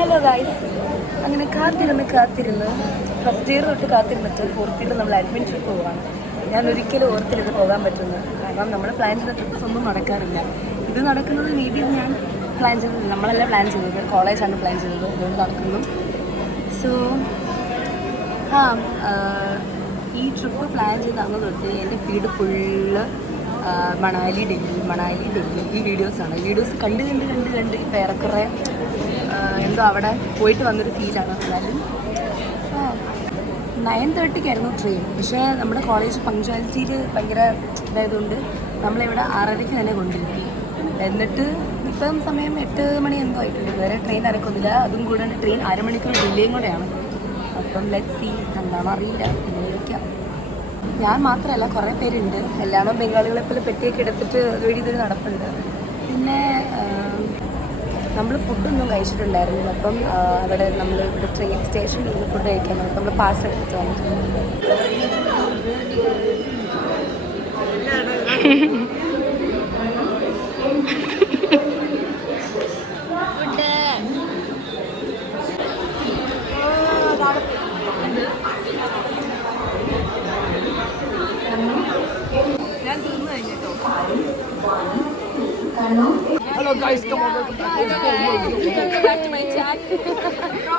Hello guys, അങ്ങനെ കാത്തിരുന്ന് first year തൊട്ട് കാത്തിരുന്നിട്ട് ഫോർത്ത് ഇയർ നമ്മൾ അഡ്മിൻ ട്രിപ്പ് പോവാണ്. ഞാൻ ഒരിക്കലും ഓർത്തിരുന്ന് പോകാൻ പറ്റുന്നത്, കാരണം നമ്മൾ പ്ലാൻ ചെയ്ത ട്രിപ്സ് ഒന്നും നടക്കാറില്ല. ഇത് നടക്കുന്നത് മേ ബി ഞാൻ പ്ലാൻ ചെയ്തത്, നമ്മളല്ല പ്ലാൻ ചെയ്തത്, കോളേജാണ് പ്ലാൻ ചെയ്തത്, അതുകൊണ്ട് നടക്കുന്നു. സോ ഈ ട്രിപ്പ് പ്ലാൻ ചെയ്ത് അന്ന് തൊട്ട് എൻ്റെ ഫീഡ് ഫുള്ള് മണാലി ഡൽഹി ഈ വീഡിയോസാണ്. വീഡിയോസ് കണ്ട് ഇപ്പം ഏറെക്കുറെ എന്തോ അവിടെ പോയിട്ട് വന്നൊരു ഫീലാണ്. എന്നാലും 9:30 ട്രെയിൻ, പക്ഷേ നമ്മുടെ കോളേജ് പങ്ക്ച്വാലിറ്റിയിൽ ഭയങ്കര ഇതായതുകൊണ്ട് നമ്മളിവിടെ 6:30 തന്നെ കൊണ്ടിരുത്തി. എന്നിട്ട് ഇപ്പം സമയം 8 മണി എന്തോ ആയിട്ടുണ്ട്, വേറെ ട്രെയിൻ അനക്കൊന്നുമില്ല. അതും കൂടെ ട്രെയിൻ 1/2 മണിക്കൂർ ഡിലേയും കൂടെയാണ്. അപ്പം ലെറ്റ്സ് സീ, എന്താണോ അറിയില്ല, പിന്നെ ഇരിക്കാം. ഞാൻ മാത്രമല്ല, കുറേ പേരുണ്ട്. എല്ലാവരും ബംഗാളികളെ പോലെ പെട്ടിയൊക്കെ എടുത്തിട്ട് വീഡിയോ നടപ്പുണ്ട്. പിന്നെ നമ്മൾ ഫുഡൊന്നും കഴിച്ചിട്ടുണ്ടായിരുന്നില്ല. അപ്പം അവിടെ നമ്മൾ ഇവിടെ ട്രെയിൻ സ്റ്റേഷനിൽ നിന്ന് ഫുഡ് കഴിക്കാൻ വേണ്ടി നമ്മൾ പാസ് എടുത്തിട്ട് വന്നിട്ടുണ്ട്. ഞാൻ തീർന്നു കഴിഞ്ഞിട്ടോ. Hello guys, come on. Back to my chat.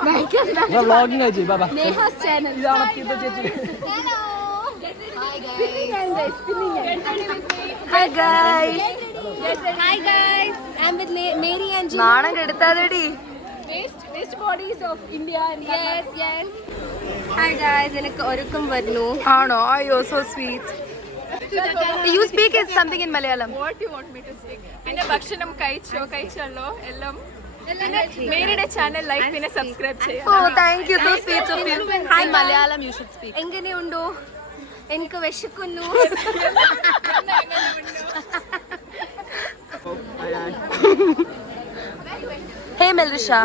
I'm vlogging aji, baba. Neha's channel. Hello. Hi guys. Hi guys. I'm with Mary and Jim. നാണം കെടുത്താതെടി. Best bodies of India. And yes. Hi guys, എനിക്ക് ഒരുക്കം വരുന്നു. ആണോ? അയ്യോ, so sweet. You speak something in Malayalam. What do you want me to speak? പിന്നെ ഭക്ഷണം കഴിച്ചല്ലോ എല്ലാം. മേരിയുടെ ചാനൽ ലൈക്ക് പിന്നെ സബ്സ്ക്രൈബ് ചെയ്യാം. Oh, thank you, so sweet of you. Hi Malayalam, you should speak. എങ്ങനെയുണ്ടോ? എനിക്ക് വിശക്കുന്നു. Hey Melrisha.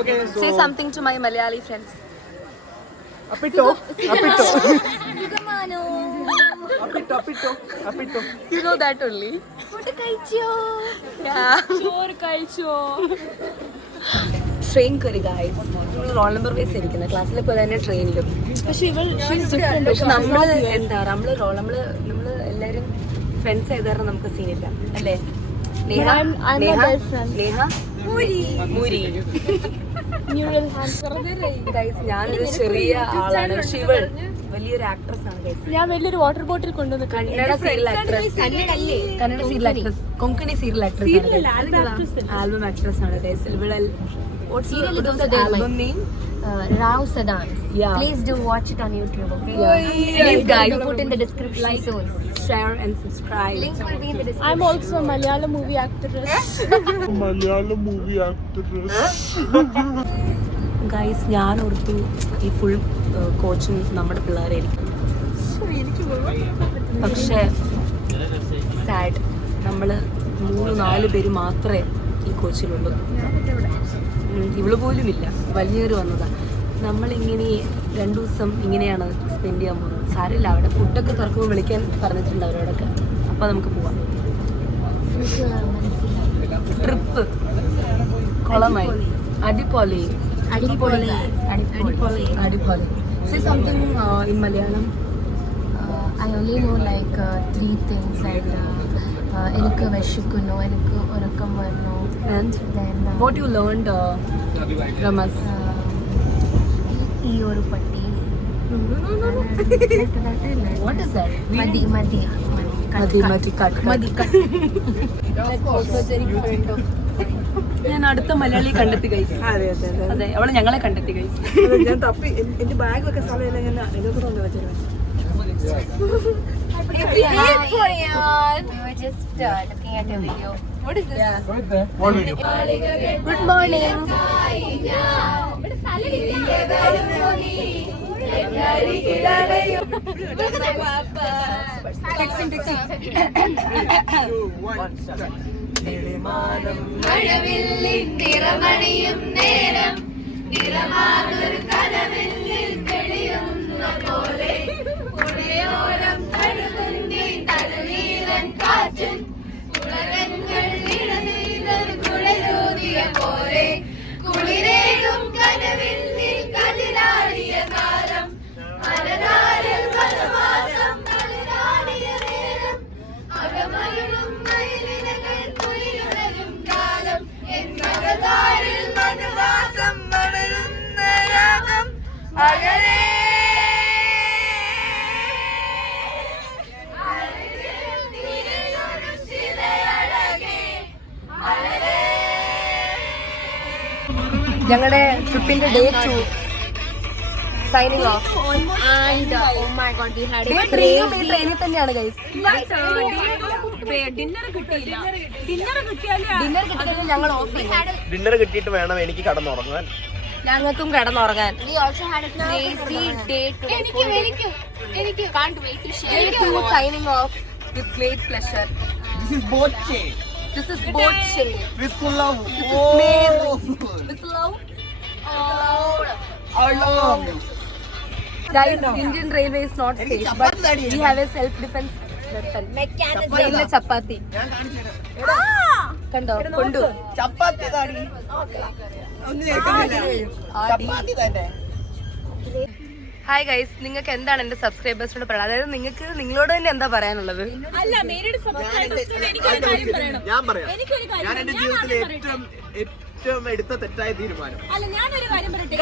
Okay, so Say something to my Malayali friends. apito. സുഖമാണോ? Apito. You know that only. Food കഴിച്ചോ? Yeah. ചോറ് കഴിച്ചോ? Train കയറി guys. Roll number vice ഇരിക്കുന്നത് ക്ലാസ്സിലെ പോലെ തന്നെ ട്രെയിനിലും. പക്ഷെ നമ്മൾ എല്ലാവരും ഫ്രണ്ട്സ് ആയത് കാരണം നമുക്ക് സീനില്ല അല്ലേ? നേഹ മൂരി. ഗൈസ്, ഞാനൊരു ചെറിയ ആളാണ്, പക്ഷെ ഇവൾ വലിയൊരു ആക്ട്രസ് ആണ് ഗൈസ്. ഞാൻ വലിയൊരു വാട്ടർ ബോട്ടിൽ കൊണ്ടുവന്ന് Kannada serial actress, Konkani serial actress, album actress ആണ് ഗൈസ്. ഇവിടെ album name? Rao Sadans. Yeah. Please do watch it on YouTube, okay? Please guys, Put in the description. like, soon. share and subscribe. Link will be in the description. I'm also a Malayalam movie actress. Guys, ഞാൻ ഓർത്തു ഈ full കോച്ചും നമ്മുടെ പിള്ളേരായിരിക്കും, പക്ഷേ sad, നമ്മൾ 3-4 പേര് മാത്രമേ ഈ കോച്ചിലുള്ളൂ. ഇവള് പോലും ഇല്ല, വലിയൊരു വന്നതാണ്. നമ്മളിങ്ങനെ 2 ദിവസം ഇങ്ങനെയാണ് സ്പെൻഡ് ചെയ്യാൻ പോകുന്നത്. സാരമില്ല, അവിടെ ഫുഡൊക്കെ തുറക്കുമ്പോൾ വിളിക്കാൻ പറഞ്ഞിട്ടുണ്ട് അവരോടൊക്കെ. അപ്പോൾ നമുക്ക് പോവാം. ട്രിപ്പ് കുളമായി, അടിപൊളി. Say something in Malayalam. I only know like 3 things and എനിക്ക് വിശക്കുന്നു, എനിക്ക് ഉറക്കം വരുന്നു. And then what you learned from us? ഈ ഒരു പട്ടി. What is that? മതി cut. ഞാൻ അടുത്ത മലയാളി കണ്ടെത്തി ഗൈസ്. അതെ, അവളെ ഞങ്ങളെ കണ്ടെത്തി ഗൈസ്. ഞാൻ തപ്പി എന്റെ ബാഗ് ഒക്കെ സ്ഥലമില്ല, ഞാൻ ഇതൊക്കെ കൊണ്ട് വെച്ചിരുന്നു. We were just looking at a video. What is this? Right there. Morning. Good morning. മഴവില്ലിൻ നിറമണിയും നേരം നിറമാതൊരു കനവില്ലിൽ തെളിയുന്ന പോലെ പുഴയോരം തഴുകുന്നി തഴുനീരൻ കാറ്റും ഉളകങ്ങൾ ഇടനീരൻ കുഴലൂതിയ പോലെ അകലെ ഞങ്ങളുടെ ട്രിപ്പിന്റെ day 2 signing off. And oh my god, we had a ട്രെയിനിൽ തന്നെയാണ് ഗൈസ്. ഡിന്നർ കിട്ടിയില്ല. ഡിന്നർ ഡിന്നർ കിട്ടിക്കഴിഞ്ഞാൽ ഞങ്ങൾ ഓഫ് ചെയ്യും. ഡിന്നർ കിട്ടിയിട്ട് വേണം എനിക്ക് കടന്നുറങ്ങാൻ. ഞങ്ങൾക്കും കിടന്നുറങ്ങാൻ. We also had a crazy day today. എനിക്ക് can't wait to share. Day 2 signing off with great pleasure. This is boat chain. This is boat shade. With love. This is made with love. I love you. Guys, Indian Railway is not safe, but we have a self-defense weapon. Mechanism. ചപ്പാത്തി. കണ്ടോ? കൊണ്ടു. ചപ്പാത്തി താടി. ഒന്നും ചപ്പാത്തി തന്നെ. Hi guys, നിങ്ങൾക്ക് എന്താണ് എന്റെ സബ്സ്ക്രൈബേഴ്സിനോട് പറയാൻ, അതായത് നിങ്ങൾക്ക് നിങ്ങളോട് തന്നെ എന്താ പറയാനുള്ളത്? അല്ല, മേരിയുടെ സബ്സ്ക്രൈബേഴ്സിനോട് എനിക്കൊരു കാര്യം പറയണം. ഞാൻ പറയാം. എനിക്കൊരു കാര്യം ഞാൻ എന്റെ ജീവിതത്തിൽ ഏറ്റവും എടുത്ത തെറ്റായ തീരുമാനം. അല്ല, ഞാനൊരു കാര്യം പറയട്ടെ.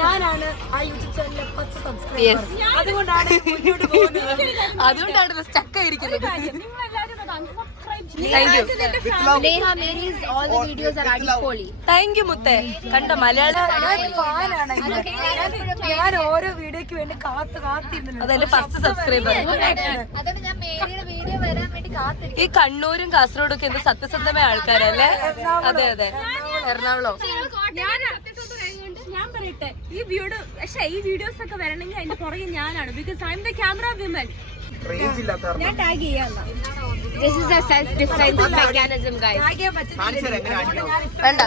ഞാനാണ് ആ യൂട്യൂബ് ചാനലിലെ ഫസ്റ്റ് സബ്സ്ക്രൈബർ. Yes. അതുകൊണ്ടാണ് മുന്നോട്ട് പോകുന്നത്. അതുകൊണ്ടാണ് സ്റ്റക്ക് ആയിരിക്കുന്നത്. നിങ്ങളെല്ലാവരും അത് unsubscribe ചെയ്യ്. Thank you. Neha Mary's all the videos are adipoli. Thank you മുത്തേ. കണ്ടോ മലയാളം ഫാനാണ്. ഞാൻ ഓരോ വീഡിയോക്ക് വേണ്ടി കാത്തിരുന്നു. അതെന്റെ ഫസ്റ്റ് സബ്സ്ക്രൈബർ. അതുകൊണ്ട് ഞാൻ മേരിയുടെ വീഡിയോ വരാൻ വേണ്ടി കാത്തിരിക്കും. ഈ കണ്ണൂരും കാസർഗോഡും ഒക്കെ എന്ത് സത്യസന്ധമായ ആൾക്കാരല്ലേ? അതെ അതെ, എറണാകുളം. ഞാൻ പറയട്ടെ, ഈ വീഡിയോസ് ഒക്കെ വരണമെങ്കിൽ അതിന്റെ പുറകെ ഞാനാണ്. Because I M the camera women. Range ഇല്ലാത്ത കാരണം. ഞാൻ ടാഗ് ചെയ്യാം. This is a self-defense mechanism, guys. കാണിച്ചു തരാം എങ്ങനെ അടിക്കണം. വേണ്ട.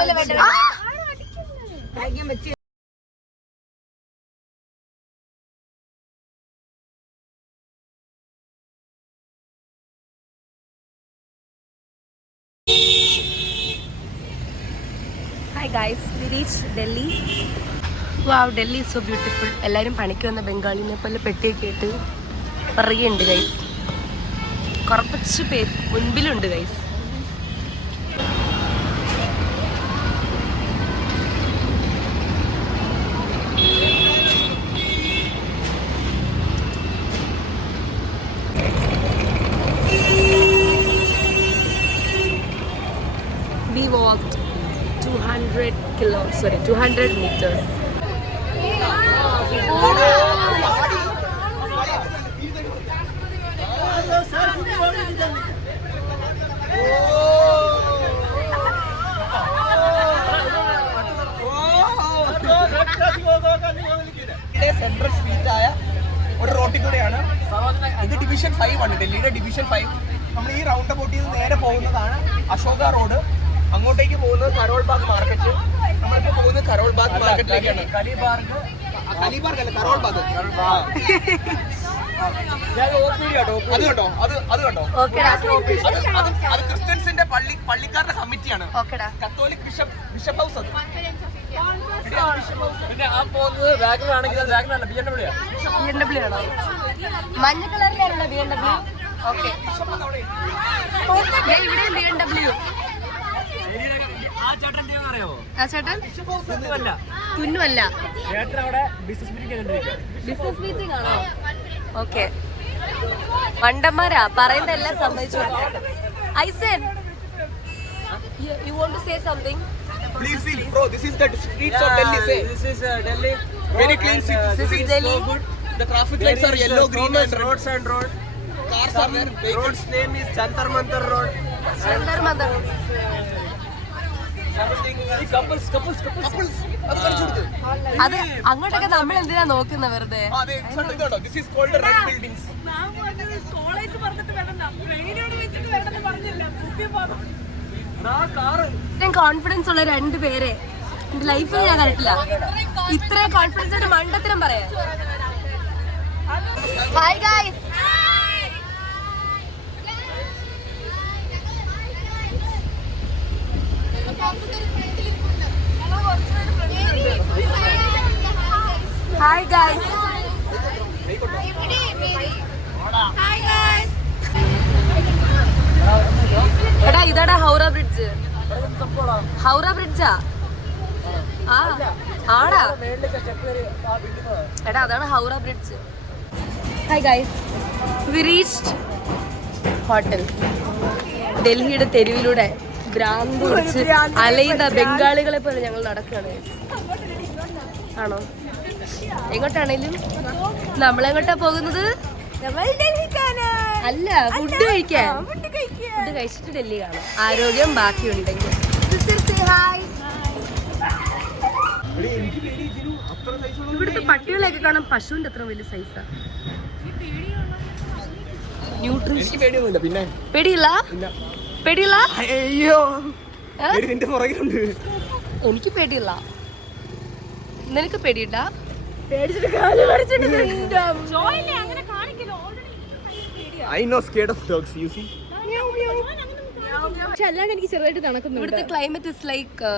Hi guys, we reached Delhi. Wow, Delhi is so beautiful. എല്ലാവരും പണിക്ക് വന്ന ബംഗാളിനെ പോലെ പെട്ടിയൊക്കെ ഇട്ട് പറയുന്നുണ്ട് ഗൈസ്. കുറച്ച് പേര് മുൻപിലുണ്ട് guys. We walked 200 meters. Central street ആയ ഒരു റോട്ടിൽ കൂടെയാണ്. ഇത് ഡിവിഷൻ 5 ആണ്, ഡൽഹിയുടെ ഡിവിഷൻ 5. നമ്മൾ ഈ റൗണ്ട് അബൌട്ടിൽ നിന്ന് നേരെ പോകുന്നതാണ് അശോക റോഡ്. അങ്ങോട്ടേക്ക് പോകുന്നത് കരോൾ ബാഗ് മാർക്കറ്റ്. നമ്മളിപ്പോൾ പോകുന്നത് കരോൾ ബാഗ് മാർക്കറ്റിലേക്കാണ്. കലിബാർഗ് അല്ല, കരോൾ ബാഗ്. അത് കണ്ടോ, അത് കണ്ടോ. അത് ക്രിസ്ത്യൻസിന്റെ പള്ളിക്കാരുടെ കമ്മിറ്റിയാണ്. Catholic bishop house. അത് പിന്നെ ആ പോകുന്നത് വാഗണാണെങ്കിൽ വാഗണല്ല, BMW ആണോ? മഞ്ഞ കളറിലാണല്ലോ BMW. ഓക്കെ, ഇവിടെ BMW. ആ ചേട്ടൻ തുന്നുമല്ല, ബിസിനസ് മീറ്റിംഗ് ആണോ? ഓക്കെ, മണ്ടന്മാരാ പറയുന്നതെല്ലാം സമ്മതിച്ചു. ഐസൻ, you want to say something? Please see, bro, this is the streets of Delhi. Say, this is Delhi. Very clean city. This is Delhi. So good. The traffic lights are yellow, green, and roads and road. Cars are there. Road's name is Jantar Mantar Road. Jantar Mantar. Couples. അത് കാണിച്ചു. അത് അങ്ങോട്ടൊക്കെ നമ്മൾ എന്തിനാ നോക്കുന്ന വെറുതെ? അതെ, ഇതുണ്ടോ? This is called the red buildings. College പറഞ്ഞിട്ട് വേണം, ട്രെയിനോട് വെച്ചിട്ട് വേണമെന്ന് പറഞ്ഞില്ല. ഇത്രയും കോൺഫിഡൻസ് ഉള്ള 2 പേരെ എന്റെ ലൈഫിൽ ഞാൻ കണ്ടിട്ടില്ല. ഇത്രയും കോൺഫിഡൻസ് ആയിട്ട് മണ്ടത്തരം പറയാം. Hi guys, hi guys. എടാ ഇതാടാ ഹൗറ ബ്രിഡ്ജ്. ഹൗറ ബ്രിഡ്ജാ. ആ ആടാ എടാ അതാണ് Howrah bridge. Hi guys, we reached hotel. ഡൽഹിയുടെ തെരുവിലൂടെ ഭ്രാന്ത് പിടിച്ച് അലയുന്ന ബംഗാളികളെ പോലെ ഞങ്ങൾ നടക്കുകയാണ്. ആണോ? എങ്ങോട്ടാണേലും നമ്മളെങ്ങോട്ടാ പോകുന്നത്? അല്ല, ഫുഡ് കഴിക്കാൻ. ഫുഡ് കഴിച്ചിട്ട് ഡൽഹി കാണാം. ആരോഗ്യം ബാക്കിയുണ്ടെങ്കിൽ. ഇവിടുത്തെ പട്ടികളെയൊക്കെ കാണാൻ പശുവിന്റെ അത്ര വലിയ സൈസാ. എനിക്ക് പേടിയൊന്നുമില്ല. പിന്നെ പേടിയില്ല? പേടിയില്ല? അയ്യോ നിന്റെ പുറകിലുണ്ട്. എനിക്ക് പേടിയില്ല. നിനക്ക് പേടിയില്ല? I know scared of dogs, you see. പക്ഷെ അല്ലാണ്ട് എനിക്ക് ചെറുതായിട്ട് തണുക്കുന്നു. ഇവിടുത്തെ ക്ലൈമറ്റ് ഇസ് ലൈക്ക്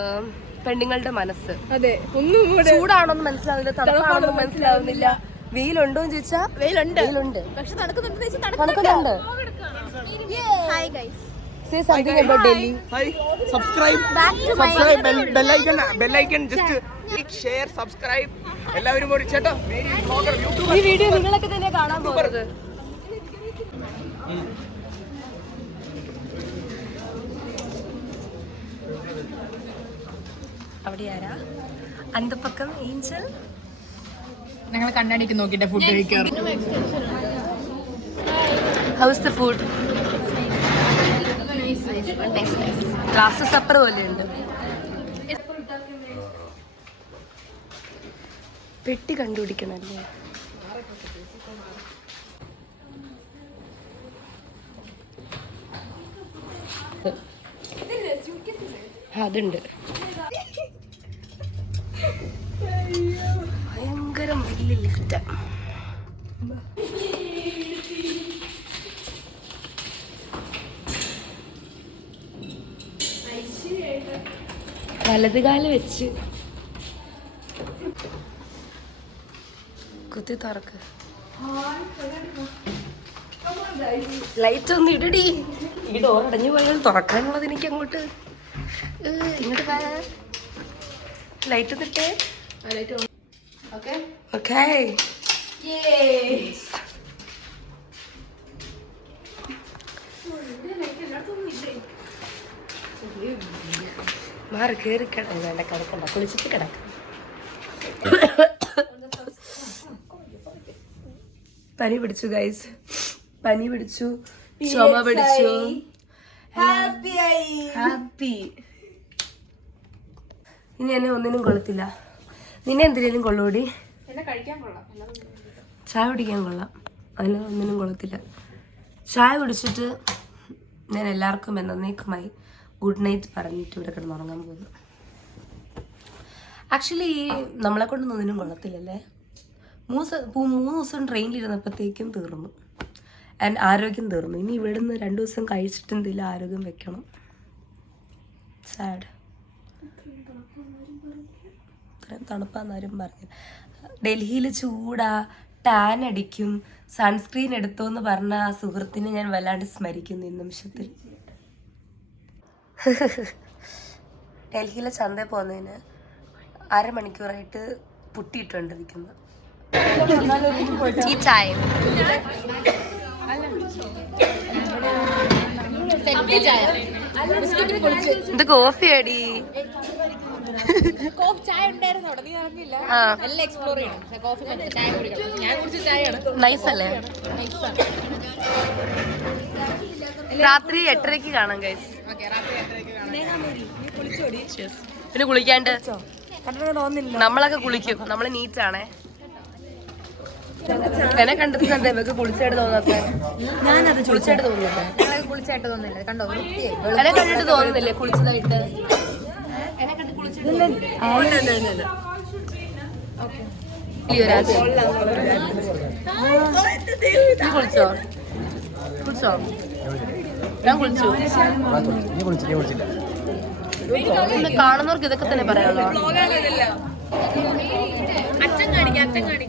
പെണ്ണുങ്ങളുടെ മനസ്സ്. അതെ, ഒന്നും ചൂടാണോന്ന് മനസ്സിലാവുന്നില്ല, തണുപ്പാണോന്ന് മനസ്സിലാവുന്നില്ല. വെയിലുണ്ടോ എന്ന് ചോദിച്ചാ വെയിലുണ്ട്. പക്ഷെ നടക്കുന്നുണ്ട്. Hi guys. Say something about Delhi. Hi, subscribe bell icon just click, share, subscribe. എല്ലാവരും കൂടി ചേട്ടാ യൂട്യൂബ് ഈ വീഡിയോ നിങ്ങളൊക്കെ തന്നെ കാണാൻ പോകുന്നത്. അവിടെ ആരാ? അന്തപ്പക്കം ഏഞ്ചൽ. ഞങ്ങൾ കണ്ണാടിക്ക് നോക്കിട്ട് ഫുഡ് കഴിക്കാറ്. House the food? Class supper പോലെയുണ്ട്. പെട്ടി കണ്ടുപിടിക്കണല്ലേ. അതുണ്ട്. ഭയങ്കരം വലിയ ലിഫ്റ്റ്. വലത് കാല് വെച്ച് കുത്തി തുറക്ക്. ലൈറ്റ് ഒന്ന് ഇടടി. ഈ ഡോർ അടഞ്ഞു പോയാൽ തുറക്കാനുള്ളത് എനിക്ക് അങ്ങോട്ട് ഇങ്ങോട്ട് ലൈറ്റ് തിട്ടേ. ഓക്കേ മാറി കയറി വേണ്ട, കിടക്കണ്ട, കുളിച്ചിട്ട് കിടക്ക. പനി പിടിച്ചു ഗൈസ്, പനി പിടിച്ചു, ചുമ പിടിച്ചു. ഹാപ്പി. ഇനി എന്നെ ഒന്നിനും കൊള്ളത്തില്ല. നിന്നെ എന്തിനേലും കൊള്ളൂടി? ചായ കുടിക്കാൻ കൊള്ളാം, അതിന് ഒന്നിനും കൊള്ളത്തില്ല. ചായ കുടിച്ചിട്ട് ഞാൻ എല്ലാവർക്കും എന്നേക്കുമായി ഗുഡ് നൈറ്റ് പറഞ്ഞിട്ട് ഇവിടെ കിടന്നുറങ്ങാൻ പോകുന്നു. ആക്ച്വലി നമ്മളെ കൊണ്ടൊന്നും ഒന്നിനും കൊള്ളത്തില്ലല്ലേ. 3 ദിവസം ട്രെയിനിലിരുന്നപ്പോഴത്തേക്കും തീർന്നു, ആൻഡ് ആരോഗ്യം തീർന്നു. ഇനി ഇവിടുന്ന് 2 ദിവസം കഴിച്ചിട്ട് എന്തെങ്കിലും ആരോഗ്യം വെക്കണം. സാഡ്. ഇത്രയും തണുപ്പാന്നാരും പറഞ്ഞു. ഡൽഹിയിൽ ചൂടാ, ടാൻ അടിക്കും, സൺസ്ക്രീൻ എടുത്തോന്ന് പറഞ്ഞ ആ സുഹൃത്തിനെ ഞാൻ വല്ലാണ്ട് സ്മരിക്കുന്നു ഈ നിമിഷത്തിൽ. ഡൽഹിയിലെ ചന്തയിൽ പോകുന്നതിന് 1/2 മണിക്കൂറായിട്ട് പുട്ടിയിട്ടുണ്ടിരിക്കുന്നു. ഇത് കോഫി അടി. ചായ ഉണ്ടായിരുന്നു അവിടെ, നീ അറിഞ്ഞില്ല. എല്ലാം എക്സ്പ്ലോർ ചെയ്യണം. കോഫി ചായ കുടിക്കണം. ഞാൻ കുടിച്ച ചായയാണ്. നൈസ് അല്ലേ? രാത്രി 8:30 കാണാം ഗൈസ്. പിന്നെ കുളിക്കാണ്ട് നമ്മളൊക്കെ കുളിക്കും, നമ്മള് നീറ്റാണേ. എന്നെ കണ്ടിട്ട് എന്താ ഇവക്ക് കുളിച്ചായിട്ട് തോന്നാത്ത? ഞാനത് കുളിച്ചായിട്ട് തോന്നുന്നില്ല. കുളിച്ചായിട്ട് തോന്നില്ല. കണ്ടോ, എന്നെ കണ്ടിട്ട് തോന്നുന്നില്ലേ കുളിച്ചതായിട്ട്? കുളിച്ചോ? കുളിച്ചോ? ഞാൻ കുളിച്ചു. കാണുന്നവർക്ക് ഇതൊക്കെ തന്നെ പറയാമല്ലോ.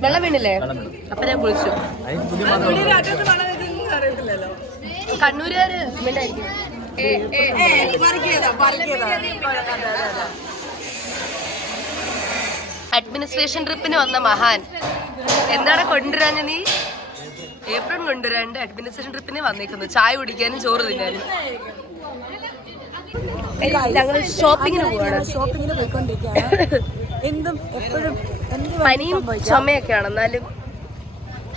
വെള്ളം വീണില്ലേ? അപ്പൊ ഞാൻ കുളിച്ചു. കണ്ണൂരുകാര് മിണ്ടായിരിക്കും. അഡ്മിനിസ്ട്രേഷൻ ട്രിപ്പിന് വന്ന മഹാൻ എന്താണ് കൊണ്ടുവരാഞ്ഞ നീ? ഏപ്രിൽ കൊണ്ടുവരാണ്ട് അഡ്മിനിസ്ട്രേഷൻ ട്രിപ്പിന് വന്നേക്കുന്നു, ചായ കുടിക്കാനും ചോറ് തിന്നാനും. ഞങ്ങൾ ഷോപ്പിങ്ങിന് പോയിക്കൊണ്ടിരിക്കുകയാണ്. എന്തും എപ്പോഴും പനിയും ചുമയൊക്കെയാണ്, എന്നാലും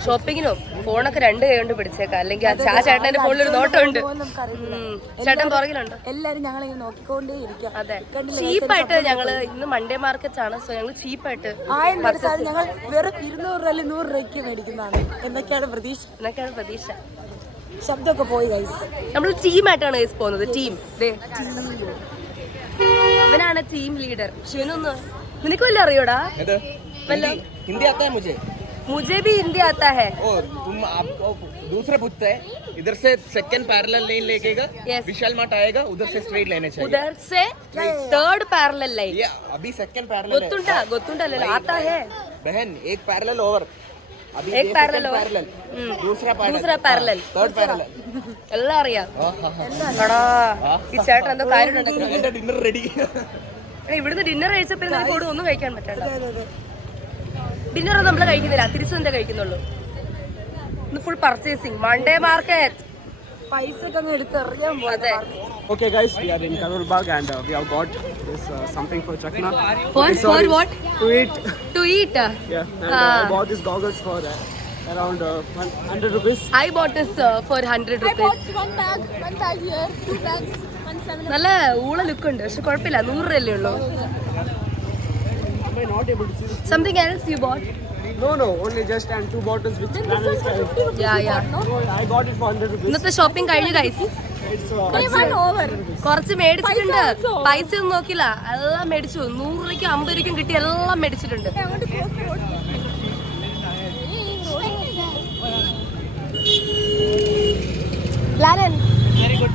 ഷോപ്പിങ്ങിനോ ഫോണൊക്കെ 2 കൈ കൊണ്ട് പിടിച്ചേക്കാം, അല്ലെങ്കിൽ ആ ചേട്ടന്റെ ഫോണിൽ ഒരു നോട്ടമുണ്ട്. ചേട്ടൻ പുറകിലുണ്ട്. എല്ലാരും ഞങ്ങൾ നോക്കിക്കൊണ്ടേ ഇരിക്കാം. അതെ, ചീപ്പായിട്ട് ഞങ്ങള് ഇന്ന് മൺഡേ മാർക്കറ്റ് ആണ്, സോ ഞങ്ങൾ ചീപ്പായിട്ട് ഞങ്ങൾ വെറും 200 രൂപ 100 രൂപയ്ക്ക് മേടിക്കുന്നതാണ്. എന്നൊക്കെയാണ് പ്രതീക്ഷ. ശബ്ദമൊക്കെ പോയി ഗൈസ്. നമ്മൾ ടീമായിട്ടാണ് ഗൈസ് പോകുന്നത്. ടീം ഇവനാണ് ടീം ലീഡർ. ശിവനൊന്ന് നിനക്ക് വല്ല അറിയോടാ? हिंदी आता है मुझे भी हिंदी आता है. ओ तुम आपको दूसरे पूछते हैं. इधर से सेकंड पैरेलल लेन लेकेगा, विशाल मार्ट आएगा, उधर से स्ट्रेट लेने चाहिए. उधर से थर्ड पैरेलल लाइन. ये अभी सेकंड पैरेलल है. गोतुंडा आता है बहन. एक पैरेलल ओवर. अभी एक पैरेलल दूसरा पैरेलल थर्ड पैरेलल. എല്ലാം അറിയാം. ഈ ചേട്ടൻ എന്തോ കാര്യമുണ്ട്. എന്റെ ഡിന്നർ റെഡി. ഇവിടുന്ന് ഡിന്നർ കഴിച്ചപ്പോൾ കൂടെ ഒന്നും കഴിക്കാൻ പറ്റില്ല. ഡിന്നർ നമ്മൾ കഴിക്കുന്നില്ല, തിരിച്ചു തന്നെ കഴിക്കുന്നുള്ളൂ. ഇന്ന് ഫുൾ പർച്ചേസിങ്, മൺഡേ മാർക്കറ്റ്. പൈസ ഒക്കെ അങ്ങ് എടുത്തെറിയാൻ പോകാതെ. Okay guys, we are in Karol Bagh and we have got this something for Chakna. For what? To eat. To eat? Yeah. And I bought these goggles for around 100 rupees. I bought this for 100 rupees. I bought one bag here, 2 bags, 170. നല്ല ഊള look ഉണ്ട്, പക്ഷെ കുഴപ്പമില്ല, 100 രൂപയല്ലേ ഉള്ളൂ. Am I not able to see this? Something else you bought? No, only just and 2 bottles which Nana is carrying. Yeah. No, I got it for 100 rupees. ഇന്നത്തെ shopping കഴിഞ്ഞു guys. It's കുറച്ച് മേടിച്ചിട്ടുണ്ട്, പൈസ ഒന്നും നോക്കില്ല, എല്ലാം മേടിച്ചു. 100 രൂപയ്ക്കും 50 രൂപയ്ക്കും കിട്ടി, എല്ലാം മേടിച്ചിട്ടുണ്ട്. Lalan, very good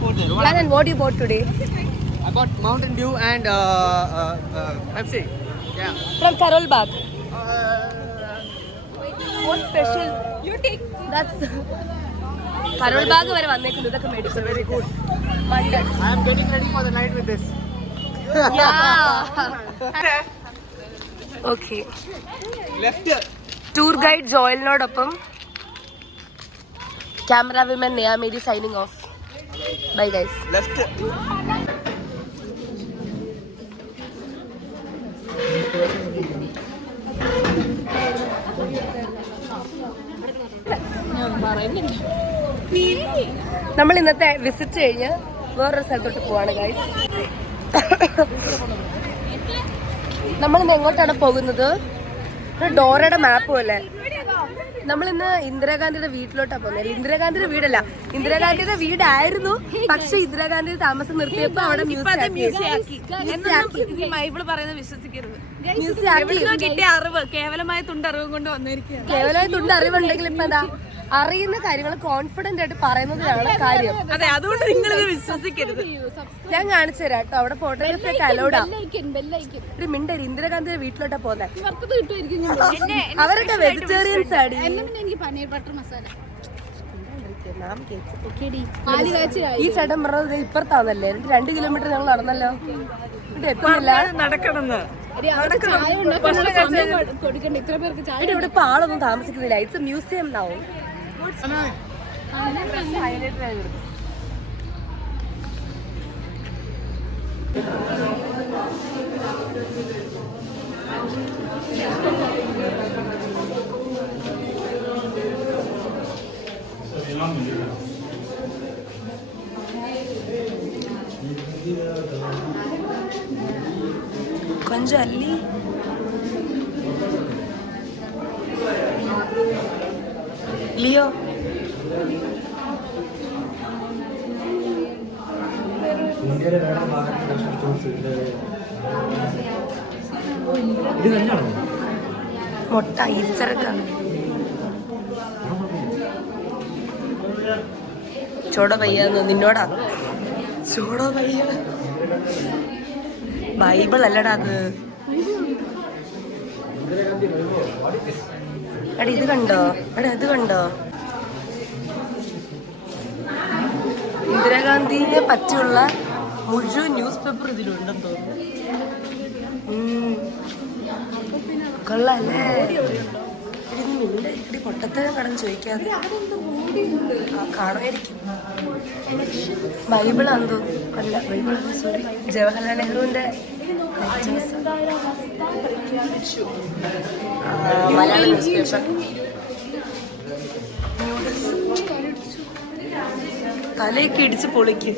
food there. Lalan, what you bought today? I bought Mountain Dew and Pepsi. Yeah. From Karol Bagh. What special? You take. That's Karol Bagh വരെ വന്നേക്കുന്നു, ഇതൊക്കെ മേടിച്ചു. Very good. Wondered. I am getting ready for the night with this. Yeah. Okay. Left. Tour guide ജോയലിനോടൊപ്പം camera women Neya Mary signing off. Bye guys. Left. നമ്മൾ ഇന്നത്തെ visit കഴിഞ്ഞ് വേറൊരു സ്ഥലത്തോട്ട് പോവാണ് ഗൈസ്. നമ്മളിന്ന് എങ്ങോട്ടാണ് പോകുന്നത്? ഒരു ഡോറയുടെ മാപ്പ് പോലെ. നമ്മളിന്ന് ഇന്ദിരാഗാന്ധിയുടെ വീട്ടിലോട്ടാണ് പോകുന്നത്. ഇന്ദിരാഗാന്ധിയുടെ വീടല്ല, ഇന്ദിരാഗാന്ധിയുടെ വീടായിരുന്നു, പക്ഷെ ഇന്ദിരാഗാന്ധി താമസം നിർത്തിയപ്പോൾ അവിടെ കിട്ടിയ അറിവ് കേവലമായ തുണ്ടറിവും കൊണ്ട് വന്നിരിക്കുക. കേവലമായ തുണ്ടറിവുണ്ടെങ്കിൽ ഇപ്പൊ എന്താ, അറിയുന്ന കാര്യങ്ങൾ കോൺഫിഡന്റ് ആയിട്ട് പറയുന്നതിലാണ് കാര്യം. അതെ, അതുകൊണ്ട് നിങ്ങൾ വിശ്വസിക്കരുത്. ഞാൻ കാണിച്ചു തരാം കേട്ടോ, അവിടെ ഫോട്ടോഗ്രാഫി ഒക്കെ അലൗഡാ. ഒരു മിണ്ടര് ഇന്ദിരാഗാന്ധിയുടെ വീട്ടിലോട്ടാ പോകുന്നത്. അവരൊക്കെ വെജിറ്റേറിയൻസ് ആണ്. ഈ ചേട്ടൻ പറഞ്ഞത് ഇപ്പുറത്താന്നല്ലേ, 2 കിലോമീറ്റർ ഞങ്ങൾ നടന്നല്ലോ, ഇവിടെ എത്തുന്നില്ല. ഇവിടെ ഇപ്പൊ ആളൊന്നും താമസിക്കുന്നില്ല. It's museum now. கொஞ்சம் அள்ளி லியோ മുട്ട ഈസ്റ്ററൊക്കെയാണ്. ചോട പയ്യാന്ന് നിന്നോടാ, ചോട പയ്യ ബൈബിൾ അല്ലടാ അത്. എടാ ഇത് കണ്ടോ, ഇത് കണ്ടോ, ഇന്ദിരാഗാന്ധിയെ പറ്റിയുള്ള മുഴുവൻ ന്യൂസ് പേപ്പർ ഇതിലുണ്ടെന്ന് തോന്നുന്നു. കൊള്ളാല്ലേ? ഇടി പൊട്ടത്തരം കടന്ന് ചോദിക്കാതെ കാണുമായിരിക്കും. ബൈബിളാന്ന് തോന്നുന്നു. അല്ല, ബൈബിൾ സോറി, ജവഹർലാൽ നെഹ്റുവിന്റെ മലയാളം ന്യൂസ് പേപ്പർ. തലയൊക്കെ ഇടിച്ച് പൊളിക്കും.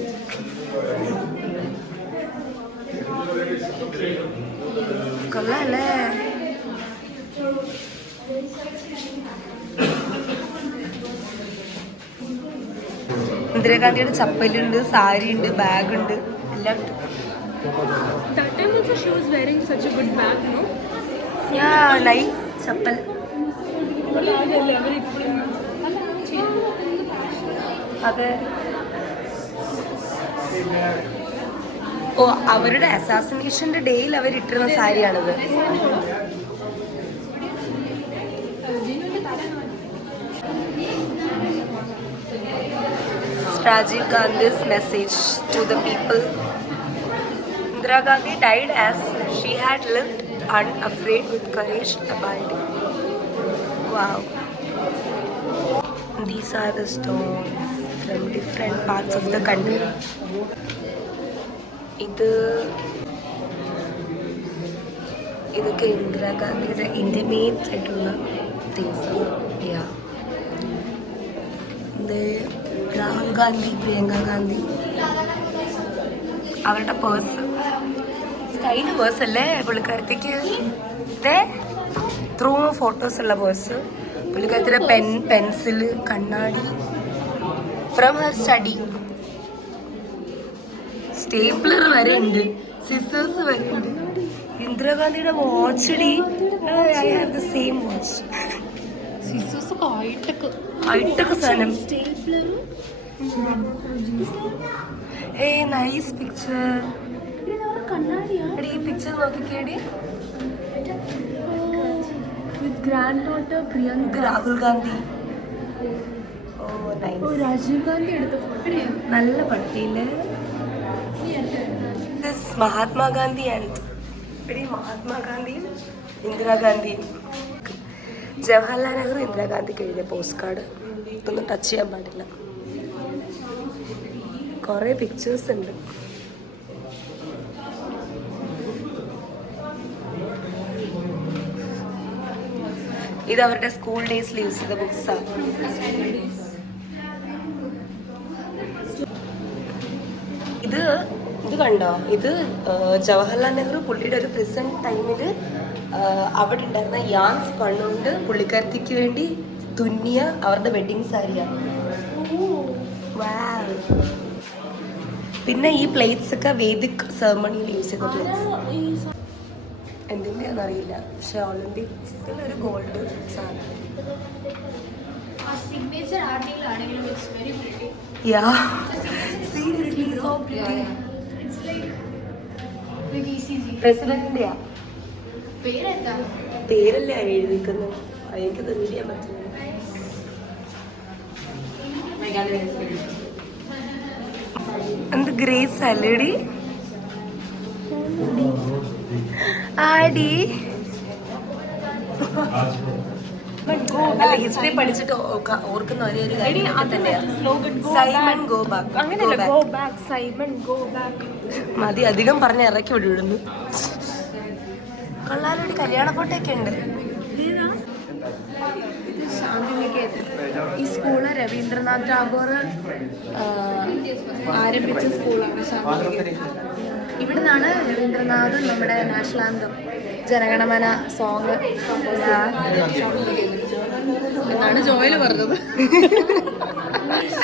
കൊള്ളാല്ലേ? ഇന്ദിരാഗാന്ധിയുടെ ചപ്പലുണ്ട്, സാരി ഉണ്ട്, ബാഗ് ഉണ്ട്, എല്ലാം ഉണ്ട്. That time also she was wearing such a good bag, no? Life chappal. അതെ. ഓ, അവരുടെ അസാസിനേഷന്റെ ഡേയിൽ അവർ ഇട്ടിരുന്ന സാരിയാണിത്. Rajiv Gandhi's message to the people. Indira Gandhi died as she had lived unafraid with courage abiding. Wow. These are the stones from different parts of the country. ഇതൊക്കെ ഇന്ദിരാഗാന്ധിയുടെ intimate ആയിട്ടുള്ള things. Rahul Gandhi, Priyanka Gandhi, അവരുടെ purse style purse അല്ലേ പുള്ളിക്കാരത്തേക്ക്. ഇതേ through photos ഉള്ള purse. പുള്ളിക്കാരത്തിൻ്റെ pencil, കണ്ണാടി, ഫ്രം ഹർ സ്റ്റഡി. സ്റ്റേപ്ലർ വരെ ഉണ്ട്, സിസേഴ്സ് വരെ ഉണ്ട്. ഇന്ദിരാഗാന്ധിയുടെ watch. I have the same watch. High tech സാധനം. Hey, nice picture. ഈ പിക്ചർ നോക്കിക്കേടി. With granddaughter Priyanka. Rahul Gandhi. Oh, nice. Rajiv Gandhi എടുത്ത ഫോട്ടോ. നല്ല പട്ടിയില്. മഹാത്മാഗാന്ധി ആൻഡ് മഹാത്മാഗാന്ധിയും ഇന്ദിരാഗാന്ധിയും. ജവഹർലാൽ നെഹ്റു ഇന്ദിരാഗാന്ധിക്ക് എഴുതിയ പോസ്റ്റ് കാർഡ്. ഇതൊന്നും ടച്ച് ചെയ്യാൻ പാടില്ല. കുറേ പിക്ചേഴ്സ് ഉണ്ട്. ഇത് അവരുടെ സ്കൂൾ ഡേയ്സിൽ യൂസ് ചെയ്ത ബുക്സാണ്. ഇത് കണ്ടോ? ഇത് ജവഹർലാൽ നെഹ്റു പുള്ളിയുടെ ഒരു പ്രസന്റ് ടൈമിൽ അവിടെ ഉണ്ടായിരുന്ന യാൻസ് കണ്ണുകൊണ്ട് പുള്ളിക്കാരത്തിക്ക് വേണ്ടി തുന്നിയ അവരുടെ വെഡിങ് സാരിയാണ്. പിന്നെ ഈ പ്ലേറ്റ്സ് ഒക്കെ വേദിക് സെറമണിയിൽ യൂസ് ചെയ്ത പ്ലേറ്റ്സ്. എന്തിൻ്റെയാണെന്ന് അറിയില്ല, പക്ഷെ ഒളിമ്പിക്സിൽ ഒരു ഗോൾഡ് സാധനം. പ്രസിഡന്റിന്റെയാ പേരല്ലേ എഴുതിക്കുന്നത്. എനിക്ക് റീഡ് ചെയ്യാൻ പറ്റില്ല. എന്ത് ഗ്രേസ് അല്ലേടി ആടി. അല്ല, ഹിസ്റ്ററി പഠിച്ചിട്ട് ഓർക്കുന്ന ഒരേ ഒരു കാര്യം തന്നെയാണ് സൈമൺ ഗോ ബാക്ക്. മതി, അധികം പറഞ്ഞ് ഇറക്കി വിടുന്നു. കൊള്ളാലൊരു കല്യാണ ഫോട്ടോ ഒക്കെ ഉണ്ട്. ഈ സ്കൂള് രവീന്ദ്രനാഥ് ടാഗോർ ആരംഭിച്ച സ്കൂളാണ് ശാന്തിനികേതൻ. ഇവിടെ നിന്നാണ് രവീന്ദ്രനാഥ് നമ്മുടെ നാഷണൽ ആന്തം ജനഗണമന സോങ് എന്നാണ് ജോയൽ പറഞ്ഞത്.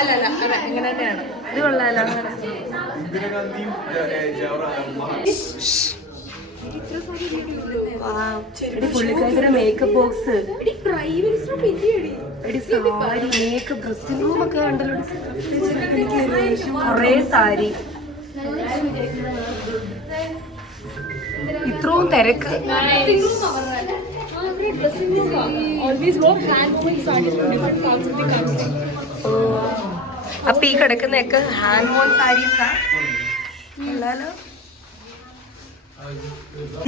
അല്ലല്ല, അതെ, അങ്ങനെ തന്നെയാണ്. ഇത് കൊള്ളാലോ. പുള്ളിക്കാരുടെ makeup box, sari, makeup, dressing room ഒക്കെ ഉണ്ടല്ലോ. കുറേ സാരി. ഇത്രയും തിരക്ക്. ഓ, അപ്പൊ ഈ കിടക്കുന്നതൊക്കെ ഹാൻഡ് വോൺ സാരീസാ. കൊള്ളാലോ.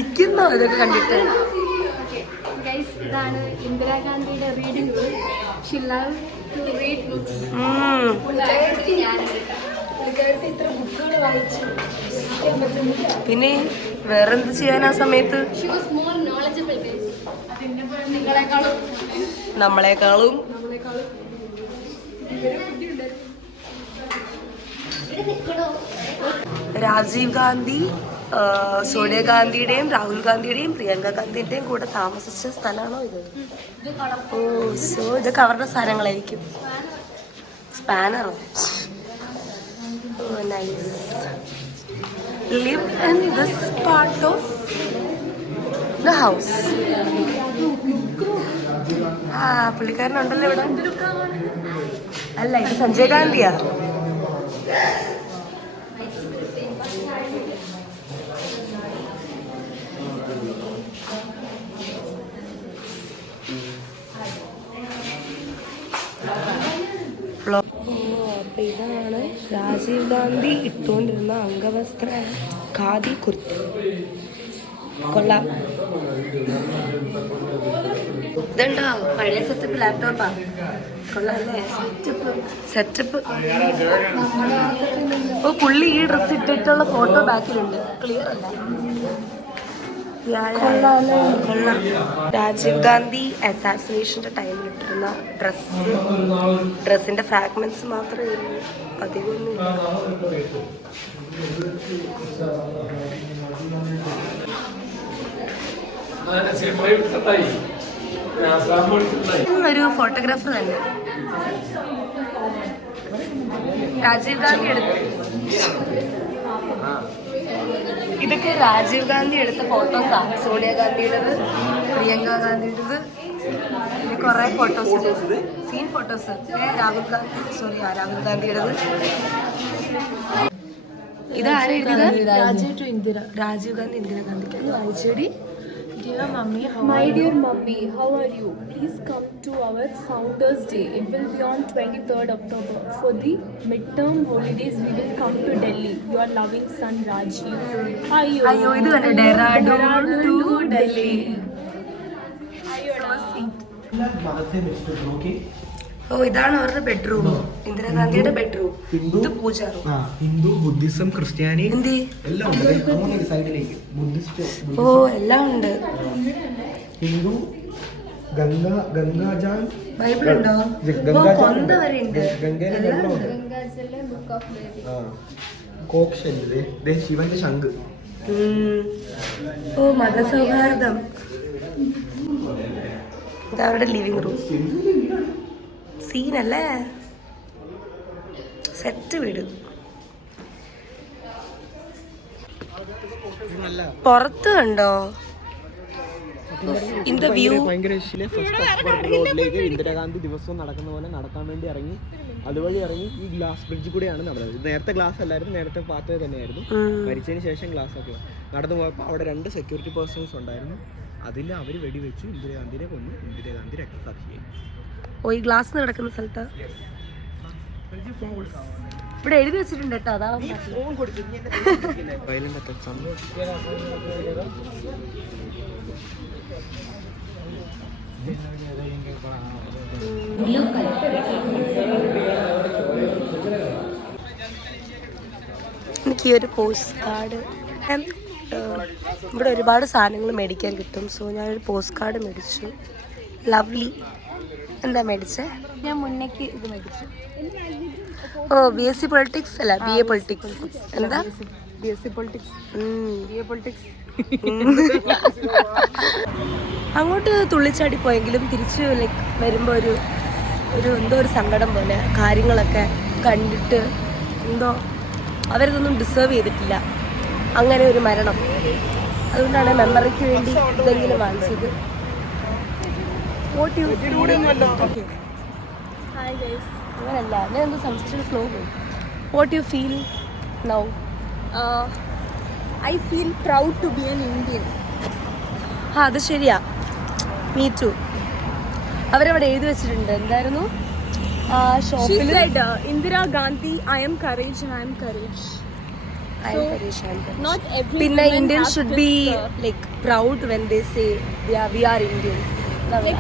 ഇരിക്കുന്നോ ഇതൊക്കെ കണ്ടിട്ട്? ഗൈസ്, ഇതാണ് ഇന്ദിരാഗാന്ധിയുടെ reading room. She love to read books. ഇത്ര ബുക്കുകൾ വായിച്ചു. പിന്നെ വേറെന്ത് ചെയ്യാൻ ആ സമയത്ത്? She was more knowledgeable guys. നിങ്ങളെക്കാളും നമ്മളെക്കാളും. രാജീവ് ഗാന്ധി സോണിയാഗാന്ധിയുടെയും രാഹുൽ ഗാന്ധിയുടെയും പ്രിയങ്ക ഗാന്ധിയുടെയും കൂടെ താമസിച്ച സ്ഥലമാണോ ഇത്? ഓ, സോ ഇതൊക്കെ അവരുടെ സ്ഥലങ്ങളായിരിക്കും. സ്പാനറോ? Oh, nice. Live in this part of the house. ആ, പുള്ളിക്കാരനുണ്ടല്ലോ ഇവിടെ. അല്ല, ഇത് സഞ്ജയ് ഗാന്ധിയാ. അപ്പൊ ഇതാണ് രാജീവ് ഗാന്ധി ഇട്ടുകൊണ്ടിരുന്ന അംഗവസ്ത്ര ഖാദി കുർത്തി. കൊള്ളാം. ഇതുണ്ടോ പഴയ സെറ്റപ്പ് ലാപ്ടോപ്പാ? കൊള്ളാല്ലേ സെറ്റപ്പ്. ഓ, പുള്ളി ഈ ഡ്രസ് ഇട്ടിട്ടുള്ള ഫോട്ടോ ബാക്കിലുണ്ട്. ക്ലിയർ അല്ല. കൊള്ളാം. രാജീവ് ഗാന്ധി അസാസിനേഷന്റെ ടൈമിൽ ഇട്ടിരുന്ന ഡ്രസ്സിന്റെ ഫ്രാഗ്മെന്റ്സ് മാത്രമേ ഉള്ളൂ, അധികമൊന്നും. ഒരു ഫോട്ടോഗ്രാഫർ തന്നെ രാജീവ് ഗാന്ധി എടുത്തു. ഇതൊക്കെ രാജീവ് ഗാന്ധി എടുത്ത ഫോട്ടോസാണ്. സോണിയാഗാന്ധിയുടേത്, പ്രിയങ്ക ഗാന്ധിയുടേത്, പിന്നെ കുറെ ഫോട്ടോസ് ഉണ്ട്, സീൻ ഫോട്ടോസ്. രാഹുൽ ഗാന്ധിയുടേത്. ഇത് ആരെഴുതിയത്? രാജീവ് ഗാന്ധി ഇന്ദിരാഗാന്ധിക്ക്. അത് വായിച്ചേടി. Dear Mummy, my dear Mummy, how are you? Please come to our Founders Day. It will be on 23rd October. For the midterm holidays, we will come to Delhi. Your loving son Rajiv. അയ്യോ, ഇത് കണ്ടോ? Dehradun to Delhi. ഓ, ഇതാണ് അവരുടെ bedroom. ഇന്ദിരാഗാന്ധിയുടെ bedroom. ഇത് പൂജ. Hindu, Buddhism, ക്രിസ്ത്യാനി എന്ത് എല്ലാം ഉണ്ട് സൈഡിലേക്ക്. ബുദ്ധിസ്റ്റ്, ഓ, എല്ലാം ഉണ്ട്. ഹിന്ദു, ഗംഗാജാൻ ബൈബിളുണ്ടോ? കൊന്ത വരെ ഉണ്ട്. Gangazale Book of Levi. കോക്ഷല്ലേ ശിവന്റെ ശംഖ്. ഓ, മതസൗഹാർദ്ദം. ഇതവരുടെ ലിവിംഗ് റൂം. സീനല്ലേ? സെറ്റ് വീട്. പുറത്ത് കണ്ടോ ഇന്റെ വ്യൂ? ഭയങ്കര റോഡിലേക്ക് ഇന്ദിരാഗാന്ധി ദിവസവും നടക്കുന്ന പോലെ നടക്കാൻ വേണ്ടി ഇറങ്ങി. അതുവഴി ഇറങ്ങി ഈ ഗ്ലാസ് ബ്രിഡ്ജ് കൂടെയാണ് നടന്നത്. നേരത്തെ ഗ്ലാസ് അല്ലായിരുന്നു, നേരത്തെ പാത്ത് തന്നെയായിരുന്നു. മരിച്ചതിന് ശേഷം ഗ്ലാസ് ഒക്കെ നടന്നു പോയപ്പോൾ അവിടെ 2 സെക്യൂരിറ്റി പേഴ്സൺസ് ഉണ്ടായിരുന്നു. അതിൽ അവർ വെടിവെച്ചു ഇന്ദിരാഗാന്ധിനെ കൊന്നു. ഇന്ദിരാഗാന്ധി രക്തസാക്ഷിയായി. ഓ, ഈ ഗ്ലാസ് നടക്കുന്ന സ്ഥലത്ത് ഇവിടെ എഴുതി വെച്ചിട്ടുണ്ട് കേട്ടോ. അതാ എനിക്ക് ഈ ഒരു പോസ്റ്റ് കാർഡ്. ഇവിടെ ഒരുപാട് സാധനങ്ങൾ മേടിക്കാൻ കിട്ടും. സോ ഞാനൊരു പോസ്റ്റ് കാർഡ് മേടിച്ചു. ലവ്ലി. എന്താ മേടിച്ചേ? ഞാൻ മുന്നേക്ക് ഇത് മേടിച്ചു. ഓ, BSc പൊളിറ്റിക്സ് അല്ല, BA പൊളിറ്റിക്സ്. എന്താ BSc പൊളിറ്റിക്സ്, BA പൊളിറ്റിക്സ്. അങ്ങോട്ട് തുള്ളിച്ചാടി പോയെങ്കിലും തിരിച്ച് ലൈക്ക് വരുമ്പോൾ ഒരു എന്തോ ഒരു സങ്കടം പോലെ. കാര്യങ്ങളൊക്കെ കണ്ടിട്ട് എന്തോ അവരിതൊന്നും ഡിസേർവ് ചെയ്തിട്ടില്ല, അങ്ങനെ ഒരു മരണം. അതുകൊണ്ടാണ് മെമ്മറിക്ക് വേണ്ടി ഇതെങ്കിലും വാങ്ങിച്ചത്. അങ്ങനല്ല, ഞാൻ എന്തോ സംസാരിച്ച ഫ്ലോ പോയി. What you feel now? I feel proud to be an Indian. ആ, അത് ശരിയാ. Me too. അവരവിടെ എഴുതി വെച്ചിട്ടുണ്ട്. എന്തായിരുന്നു ഷോപ്പിൽ? Indira Gandhi, I am courage and I am courage. I am very shy. Not every Pinna woman Indians has should this, be like proud when they say we are Indians. like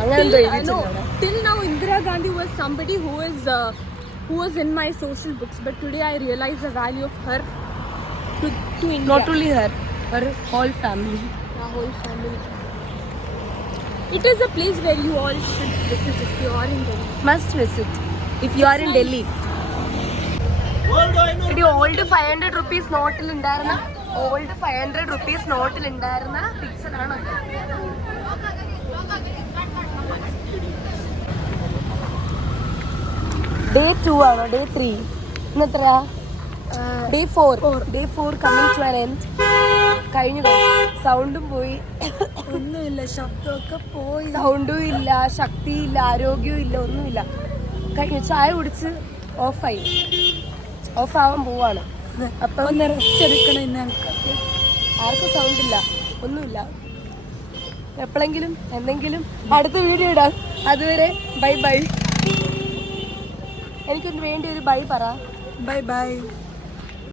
till now Indira Gandhi was somebody who was in my social books, but today I realize the value of her to India. Not only her whole family. Our whole family. It is a place where you all should visit if you are in Delhi. Must visit if you are in Delhi. The old 500 rupees നോട്ടിൽ ഉണ്ടായിരുന്ന picture ആണ്. Day 2 ആണോ Day 3 ഇന്ന് എത്രയാ? Day 4 coming to an end. കഴിഞ്ഞു. സൗണ്ടും പോയി, ഒന്നുമില്ല, ശബ്ദമൊക്കെ പോയി, സൗണ്ടും ഇല്ല, ശക്തിയില്ല, ആരോഗ്യവും ഇല്ല, ഒന്നുമില്ല. കഴിഞ്ഞു. ചായ കുടിച്ച് ഓഫാവാൻ പോവാണ്. അപ്പം ഒന്ന് റെസ്റ്റ് എടുക്കണം ഇന്ന് എനിക്ക്. ആർക്കും സൗണ്ട് ഇല്ല, ഒന്നുമില്ല. എപ്പോഴെങ്കിലും എന്തെങ്കിലും അടുത്ത വീഡിയോ ഇടാം. അതുവരെ ബൈ. എനിക്കൊന്ന് വേണ്ടി ഒരു ബൈ പറ. ബൈ.